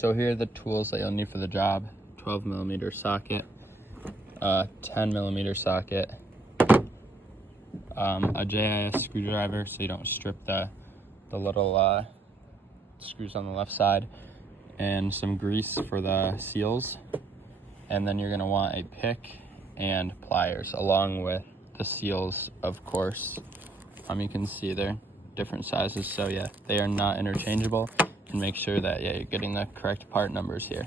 So here are the tools that you'll need for the job. 12mm socket, 10mm socket, a JIS screwdriver so you don't strip the little screws on the left side, and some grease for the seals. And then you're gonna want a pick and pliers along with the seals, of course. You can see they're different sizes, so yeah, they are not interchangeable. And make sure that you're getting the correct part numbers here.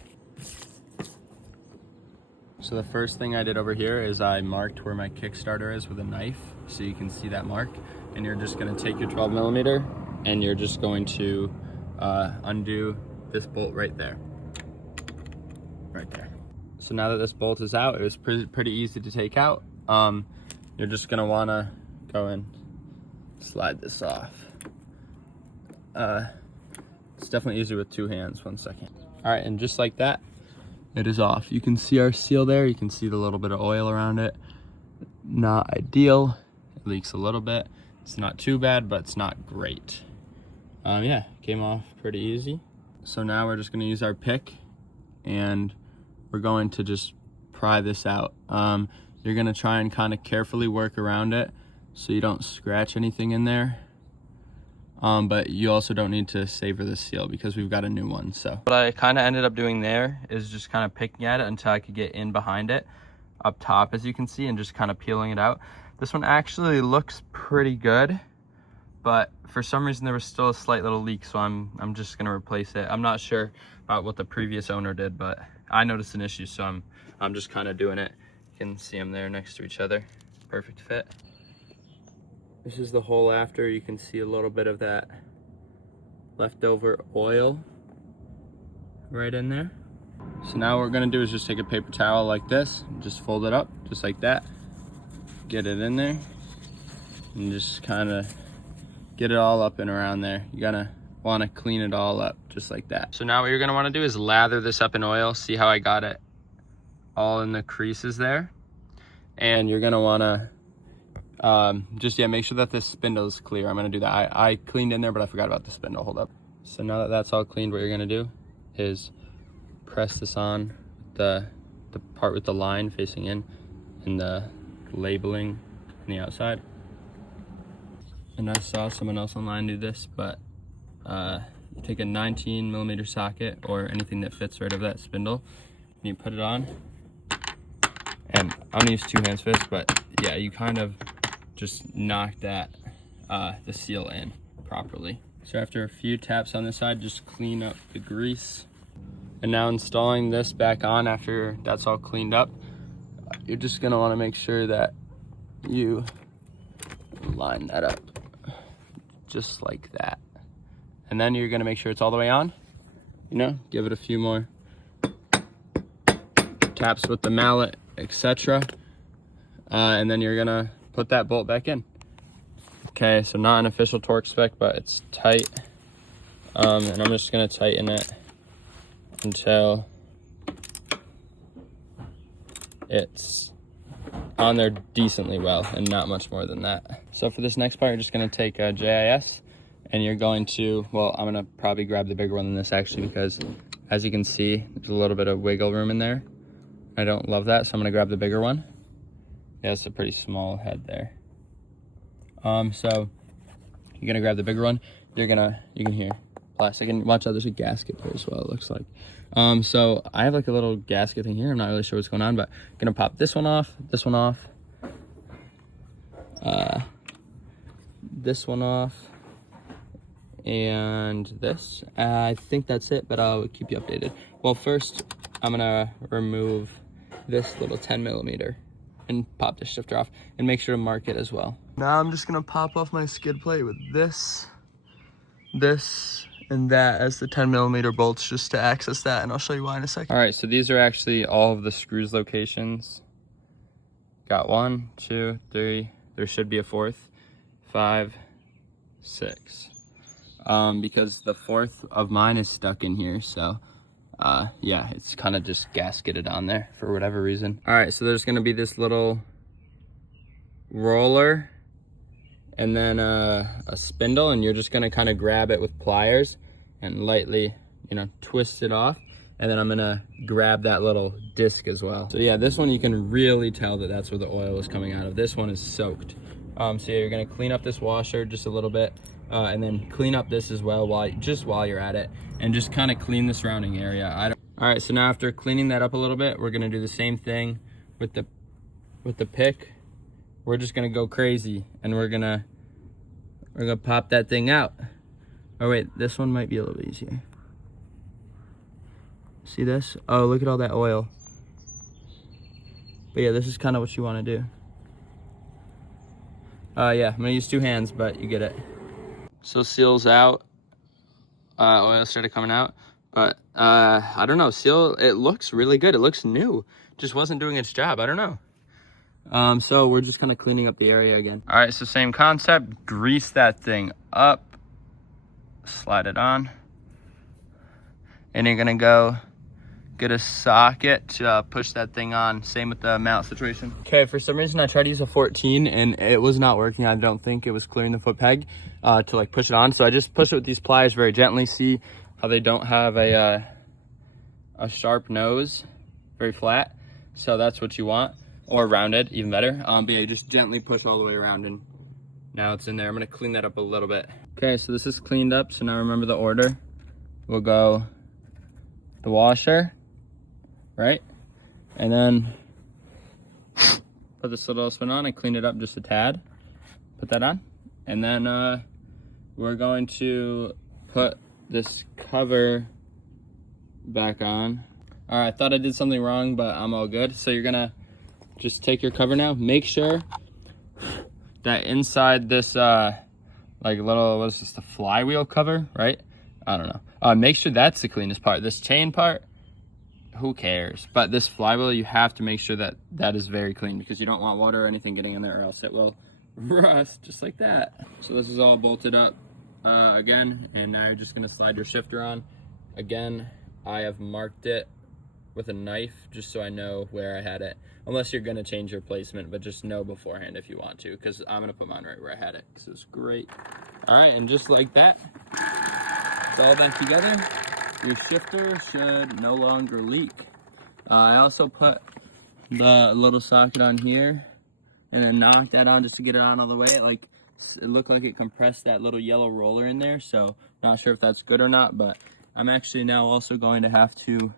So the first thing I did over here is I marked where my Kickstarter is with a knife, so you can see that mark. And you're just gonna take your 12mm and you're just going to undo this bolt right there. Right there. So now that this bolt is out, it was pretty easy to take out. You're just gonna wanna go and slide this off. It's definitely easier with two hands. 1 second. All right, and just like that, it is off. You can see our seal there. You can see the little bit of oil around it. Not ideal. It leaks a little bit. It's not too bad, but it's not great. Yeah, came off pretty easy. So now we're just gonna use our pick and we're going to just pry this out. You're gonna try and kind of carefully work around it so you don't scratch anything in there. But you also don't need to savor the seal because we've got a new one. So what I kind of ended up doing there is just kind of picking at it until I could get in behind it up top, as you can see, and just kind of peeling it out. This one actually looks pretty good, but for some reason there was still a slight little leak, so I'm just gonna replace it. I'm not sure about what the previous owner did, but I noticed an issue, so I'm just kind of doing it. You can see them there next to each other. Perfect fit. This is the hole after. You can see a little bit of that leftover oil right in there. So now what we're gonna do is just take a paper towel like this, and just fold it up, just like that. Get it in there, and just kind of get it all up and around there. You're gonna wanna clean it all up, just like that. So now what you're gonna wanna do is lather this up in oil. See how I got it all in the creases there? And you're gonna wanna make sure that this spindle is clear. I'm gonna do that. I cleaned in there, but I forgot about the spindle. Hold up. So now that that's all cleaned, what you're gonna do is press this on the part with the line facing in and the labeling on the outside. And I saw someone else online do this, but you take a 19mm socket or anything that fits right over that spindle, and you put it on. And I'm gonna use two hands for this, but yeah, you kind of just knock that the seal in properly. So after a few taps on this side, just clean up the grease. And now installing this back on after that's all cleaned up, you're just gonna wanna make sure that you line that up just like that. And then you're gonna make sure it's all the way on. You know, give it a few more taps with the mallet, etc. And then you're gonna put that bolt back in. Okay, so not an official torque spec, but it's tight. And I'm just gonna tighten it until it's on there decently well and not much more than that. So for this next part, you're just gonna take a JIS and you're going to, well, I'm gonna probably grab the bigger one than this actually, because as you can see, there's a little bit of wiggle room in there. I don't love that, so I'm gonna grab the bigger one. Yeah, it's a pretty small head there. So you're gonna grab the bigger one. You can hear plastic, and watch out, there's a gasket there as well, it looks like. So I have like a little gasket thing here. I'm not really sure what's going on, but I'm gonna pop this one off, this one off, this one off, and this. I think that's it, but I'll keep you updated. Well, first I'm gonna remove this little 10mm and pop this shifter off, and make sure to mark it as well. Now I'm just gonna pop off my skid plate with this, and that as the 10mm bolts, just to access that, and I'll show you why in a second. All right, so these are actually all of the screws locations. Got 1, 2, 3, there should be a 4th, 5, 6. Because the 4th of mine is stuck in here, so yeah, it's kind of just gasketed on there for whatever reason. All right, so there's gonna be this little roller and then a spindle, and you're just gonna kind of grab it with pliers and lightly you know, twist it off. And then I'm gonna grab that little disc as well. So yeah, this one you can really tell that that's where the oil is coming out of. This one is soaked. So yeah, you're gonna clean up this washer just a little bit, and then clean up this as well while you're at it, and just kind of clean the surrounding area. All right, so now after cleaning that up a little bit, we're gonna do the same thing with the pick. We're just gonna go crazy, and we're gonna pop that thing out. Oh wait, this one might be a little bit easier. See this? Oh, look at all that oil. But yeah, this is kind of what you want to do. Yeah, I'm gonna use 2 hands, but you get it. So seal's out. Oil started coming out, but I don't know. Seal, it looks really good. It looks new. Just wasn't doing its job. I don't know. So we're just kind of cleaning up the area again. All right, so same concept. Grease that thing up. Slide it on. And you're gonna go get a socket to push that thing on. Same with the mount situation. Okay, for some reason I tried to use a 14 and it was not working. I don't think it was clearing the foot peg to like push it on. So I just push it with these pliers very gently. See how they don't have a sharp nose, very flat. So that's what you want, or rounded, even better. But yeah, you just gently push all the way around and now it's in there. I'm gonna clean that up a little bit. Okay, so this is cleaned up. So now remember the order. We'll go the washer, right? And then put this little spin on and clean it up just a tad. Put that on. And then we're going to put this cover back on. All right, I thought I did something wrong, but I'm all good. So you're gonna just take your cover now. Make sure that inside this like little, what is this, the flywheel cover, right? I don't know. Make sure that's the cleanest part. This chain part, who cares? But this flywheel, you have to make sure that that is very clean, because you don't want water or anything getting in there, or else it will rust just like that. So this is all bolted up again, and now you're just gonna slide your shifter on. Again, I have marked it with a knife just so I know where I had it, unless you're gonna change your placement, but just know beforehand if you want to, because I'm gonna put mine right where I had it, because it's great. All right, and just like that, it's all done together. Your shifter should no longer leak. I also put the little socket on here and then knocked that on just to get it on all the way. It looked like it compressed that little yellow roller in there, so not sure if that's good or not, but I'm actually now also going to have to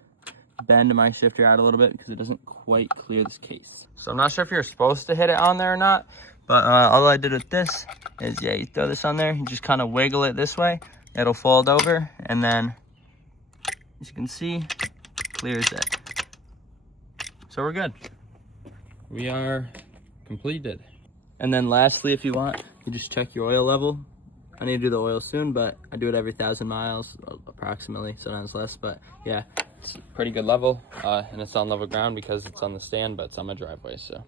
bend my shifter out a little bit because it doesn't quite clear this case. So I'm not sure if you're supposed to hit it on there or not, but all I did with this is, yeah, you throw this on there, you just kind of wiggle it this way, it'll fold over, and then, as you can see, clears it. So we're good. We are completed. And then lastly, if you want, you just check your oil level. I need to do the oil soon, but I do it every 1,000 miles, approximately, sometimes less, but yeah, it's a pretty good level, and it's on level ground because it's on the stand, but it's on my driveway, so.